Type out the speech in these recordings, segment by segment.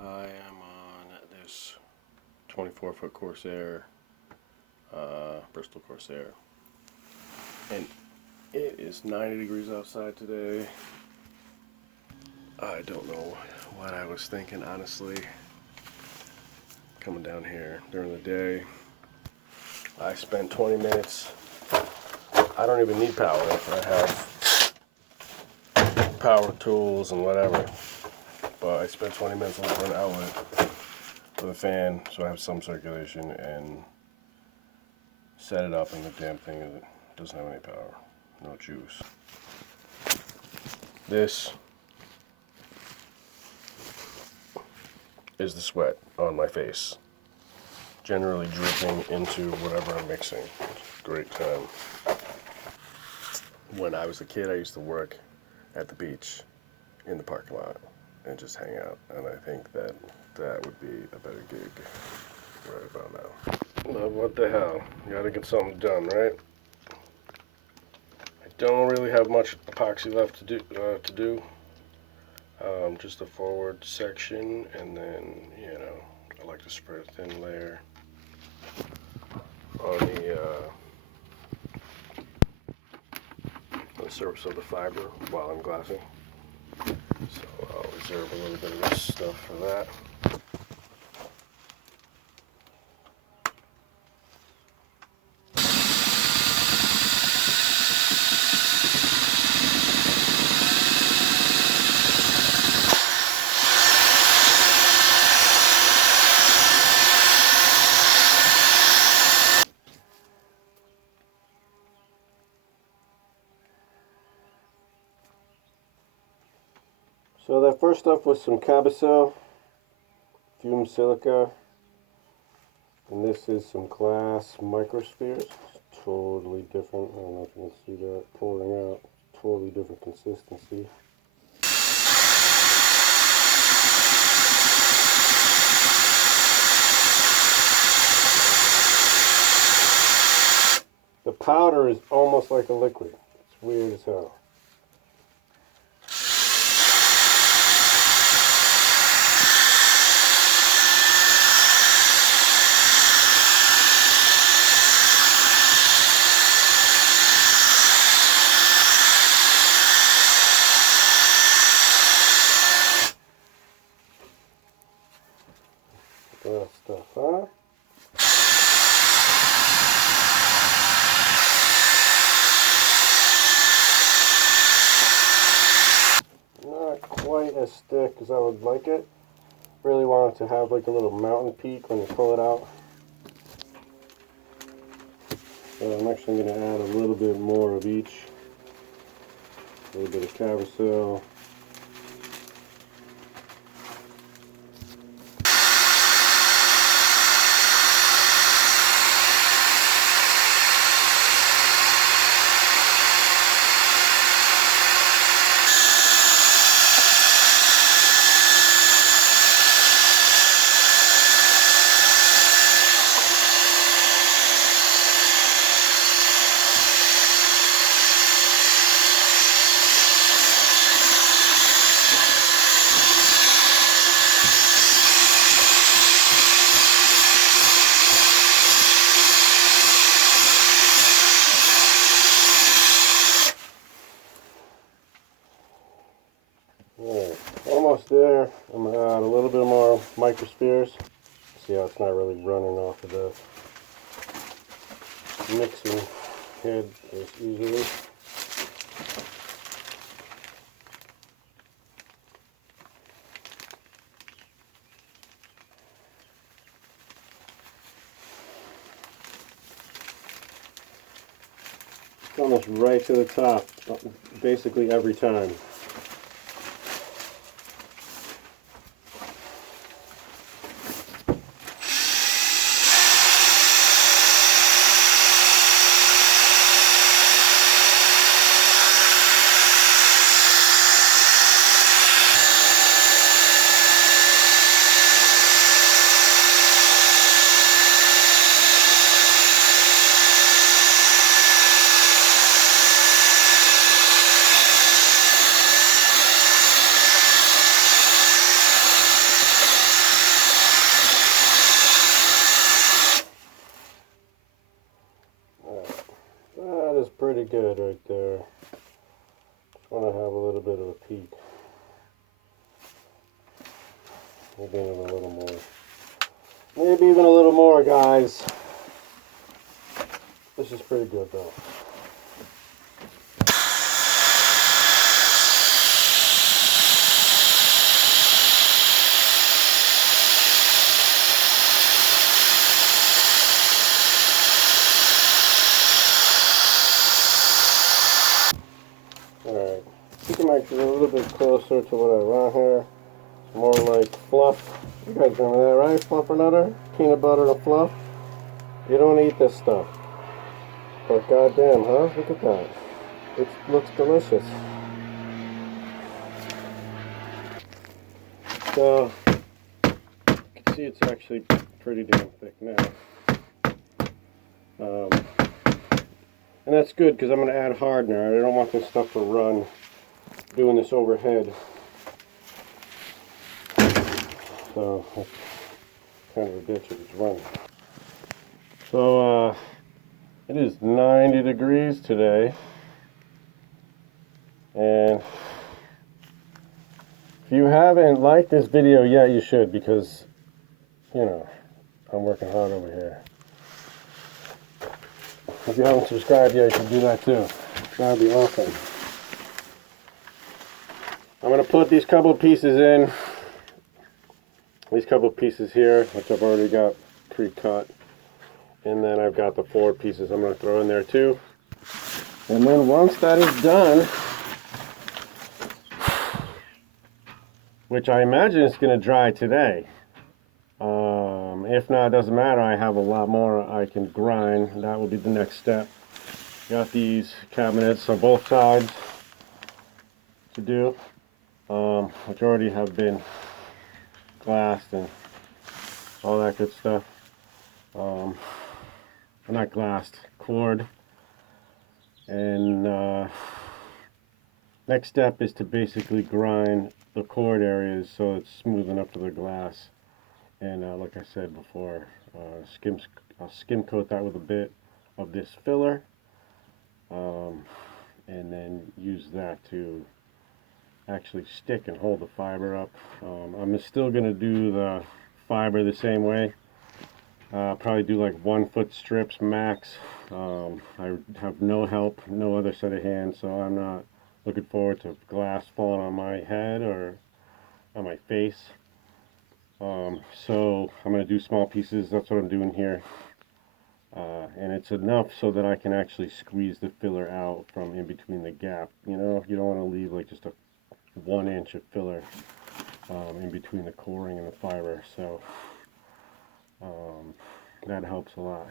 I am on this 24-foot Corsair, Bristol Corsair, and it is 90 degrees outside today. I don't know what I was thinking, honestly, coming down here during the day. I spent 20 minutes. I don't even need power. I have power tools and whatever, but I spent 20 minutes looking for an outlet with a fan so I have some circulation, and set it up, and the damn thing doesn't have any power, no juice. This is the sweat on my face, generally dripping into whatever I'm mixing. Great time. When I was a kid, I used to work at the beach in the parking lot and just hang out, and I think that would be a better gig right about now. Well, what the hell? You gotta get something done, right? I don't really have much epoxy left to do. Just a forward section, and then, I like to spread a thin layer on the surface of the fiber while I'm glassing. So I'll reserve a little bit of this stuff for that. So that first stuff was some Cabasel fumed silica, and this is some glass microspheres. It's totally different. I don't know if you can see that pouring out. Totally different consistency. The powder is almost like a liquid. It's weird as hell. That stuff, huh? Not quite as thick as I would like it. Really want it to have like a little mountain peak when you pull it out. So I'm actually going to add a little bit more of each. A little bit of Cabasel. Alright, almost there. I'm going to add a little bit more microspheres. See how it's not really running off of the mixing head as easily. Almost right to the top, basically every time. good right there. Just want to have a little bit of a peek. Maybe even a little more. Maybe even a little more, guys. This is pretty good though. Alright, you can make it a little bit closer to what I want here. It's more like fluff. You guys remember that, right? Fluffernutter? Peanut butter and fluff? You don't eat this stuff. But goddamn, huh? Look at that. It looks delicious. So, you can see it's actually pretty damn thick now. And that's good because I'm going to add hardener. I don't want this stuff to run doing this overhead. So that's kind of a bitch if it's running. So it is 90 degrees today. And if you haven't liked this video yet, you should, because, you know, I'm working hard over here. If you haven't subscribed yet, you should do that too. That'd be awesome. I'm going to put these couple pieces in. These couple pieces here, which I've already got pre-cut. And then I've got the 4 pieces I'm going to throw in there too. And then once that is done, which I imagine is going to dry today. If not, it doesn't matter. I have a lot more I can grind. That will be the next step. Got these cabinets on both sides to do, which already have been glassed and all that good stuff. Not glassed, cored. And next step is to basically grind the cord areas so it's smooth enough for the glass. And like I said before, I'll skim coat that with a bit of this filler, and then use that to actually stick and hold the fiber up. I'm still going to do the fiber the same way. Probably do like 1 foot strips max. I have no help, no other set of hands, so I'm not looking forward to glass falling on my head or on my face. So I'm going to do small pieces. That's what I'm doing here. And it's enough so that I can actually squeeze the filler out from in between the gap. You know, you don't want to leave like just a 1 inch of filler in between the coring and the fiber. So that helps a lot.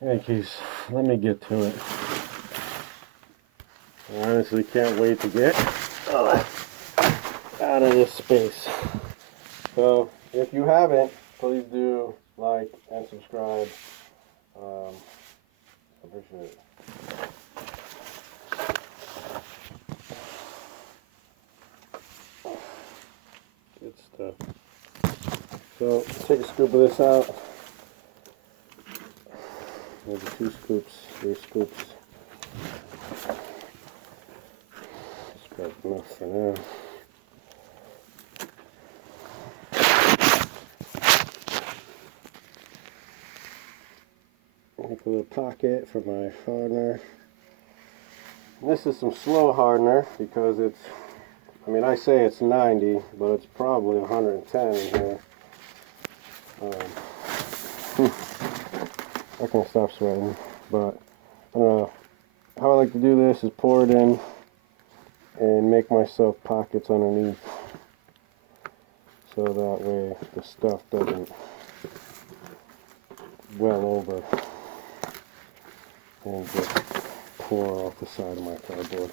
In any case, let me get to it. I honestly can't wait to get out of this space. So, if you haven't, please do like and subscribe. I appreciate it. Good stuff. So, take a scoop of this out. Maybe 2 scoops, 3 scoops. Just got enough for now. Make a little pocket for my hardener. And this is some slow hardener because it's, I mean, I say it's 90, but it's probably 110 in here. I can't stop sweating, but I don't know. How I like to do this is pour it in and make myself pockets underneath, so that way the stuff doesn't well over and just pour off the side of my cardboard.